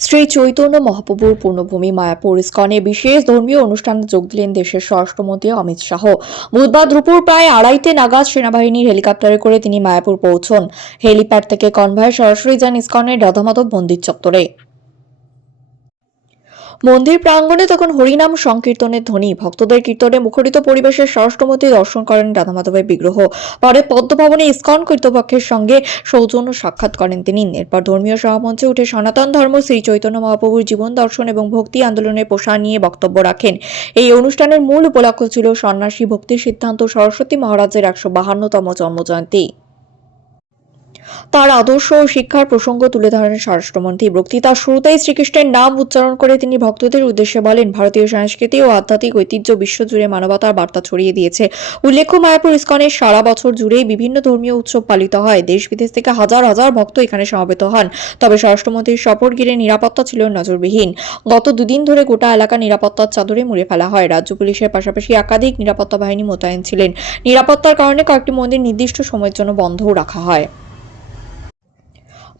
শ্রী চৈতন্য মহাপ্রভুর পূর্ণভূমি মায়াপুর ইস্কনে বিশেষ ধর্মীয় অনুষ্ঠানে যোগ দিলেন দেশের স্বরাষ্ট্রমন্ত্রী অমিত শাহ। বুধবার দুপুর প্রায় 2:30 নাগাদ সেনাবাহিনীর হেলিকপ্টারে করে তিনি মায়াপুর পৌঁছন। হেলিপ্যাড থেকে কনভয় সরাসরি যান ইস্কনের রাধামাধব মন্দির চত্বরে। মন্দির প্রাঙ্গণে তখন হরিনাম সংকীর্তনের ধ্বনি, ভক্তদের কীর্তনে মুখরিত পরিবেশে স্বরাষ্ট্রমন্ত্রী দর্শন করেন রাধামাধবের বিগ্রহ। পরে পদ্মভবনে ইস্কন কর্তৃপক্ষের সঙ্গে সৌজন্য সাক্ষাৎ করেন তিনি। এরপর ধর্মীয় সভামঞ্চে উঠে সনাতন ধর্ম, শ্রী চৈতন্য মহাপ্রভুর জীবন দর্শন এবং ভক্তি আন্দোলনের প্রসার নিয়ে বক্তব্য রাখেন। এই অনুষ্ঠানের মূল উপলক্ষ ছিল সন্ন্যাসী ভক্তি সিদ্ধান্ত সরস্বতী মহারাজের 152তম জন্মজয়ন্তী। তার আদর্শ ও শিক্ষার প্রসঙ্গ তুলে ধরেন স্বরাষ্ট্রমন্ত্রী। বক্তৃতার শুরুতেই শ্রীকৃষ্ণের নাম উচ্চারণ করে তিনি ভক্তদের উদ্দেশ্যে বলেন, ভারতীয় সংস্কৃতি ও আধ্যাত্মিক ঐতিহ্য বিশ্বজুড়ে মানবতার বার্তা ছড়িয়ে দিয়েছে। উল্লেখ্য, মায়াপুর ইস্কনের সারা বছর জুড়েই বিভিন্ন ধর্মীয় উৎসব পালিত হয়। দেশ বিদেশ থেকে হাজার হাজার ভক্ত এখানে সমবেত হন। তবে স্বরাষ্ট্রমন্ত্রীর সফর ঘিরে নিরাপত্তা ছিল নজরবিহীন। গত দুদিন ধরে গোটা এলাকা নিরাপত্তার চাদরে মুড়ে ফেলা হয়। রাজ্য পুলিশের পাশাপাশি একাধিক নিরাপত্তা বাহিনী মোতায়েন ছিলেন। নিরাপত্তার কারণে কয়েকটি মন্দির নির্দিষ্ট সময়ের জন্য বন্ধও রাখা হয়।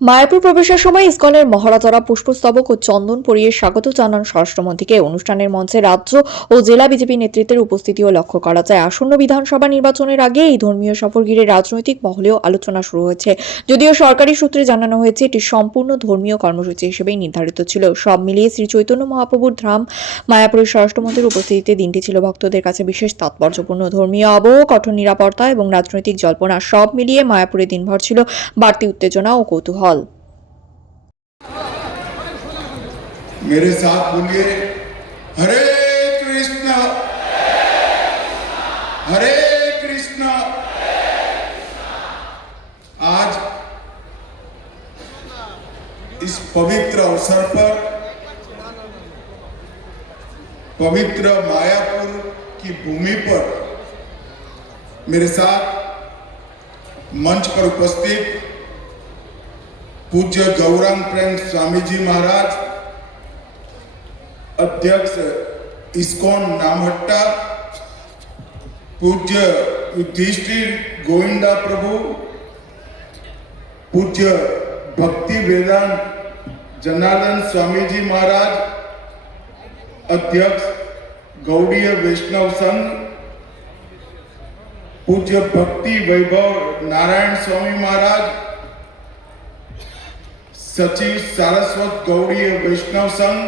মায়াপুর প্রবেশের সময় ইস্কনের মহারাজারা পুষ্পস্তবক ও চন্দন পরিয়ে স্বাগত জানান স্বরাষ্ট্রমন্ত্রীকে। অনুষ্ঠানের মঞ্চে রাজ্য ও জেলা বিজেপি নেতৃত্বের উপস্থিতিও লক্ষ্য করা যায়। আসন্ন বিধানসভা নির্বাচনের আগে এই ধর্মীয় সফর ঘিরে রাজনৈতিক মহলেও আলোচনা শুরু হয়েছে। যদিও সরকারি সূত্রে জানানো হয়েছে এটি সম্পূর্ণ ধর্মীয় কর্মসূচি হিসেবেই নির্ধারিত ছিল। সব মিলিয়ে শ্রী চৈতন্য মহাপ্রভুর ধাম মায়াপুরের স্বরাষ্ট্রমন্ত্রীর উপস্থিতিতে দিনটি ছিল ভক্তদের কাছে বিশেষ তাৎপর্যপূর্ণ। ধর্মীয় আবহ, কঠোর নিরাপত্তা এবং রাজনৈতিক জল্পনা সব মিলিয়ে মায়াপুরে দিনভর ছিল বাড়তি উত্তেজনা ও কৌতূহল। मेरे साथ बोलिए, हरे कृष्ण हरे कृष्ण। आज इस पवित्र अवसर पर पवित्र मायापुर की भूमि पर मेरे साथ मंच पर उपस्थित पूज्य गौरांग प्रेम स्वामी जी महाराज, अध्यक्ष इस्कॉन नामहट्टा, पूज्य युधिष्ठिर गोविंदा प्रभु, पूज्य भक्ति वेदांत जनार्दन स्वामी जी महाराज, अध्यक्ष गौड़ीय वैष्णव संघ, पूज्य भक्ति वैभव नारायण स्वामी महाराज, सचिव सारस्वत गौड़ीय वैष्णव संघ,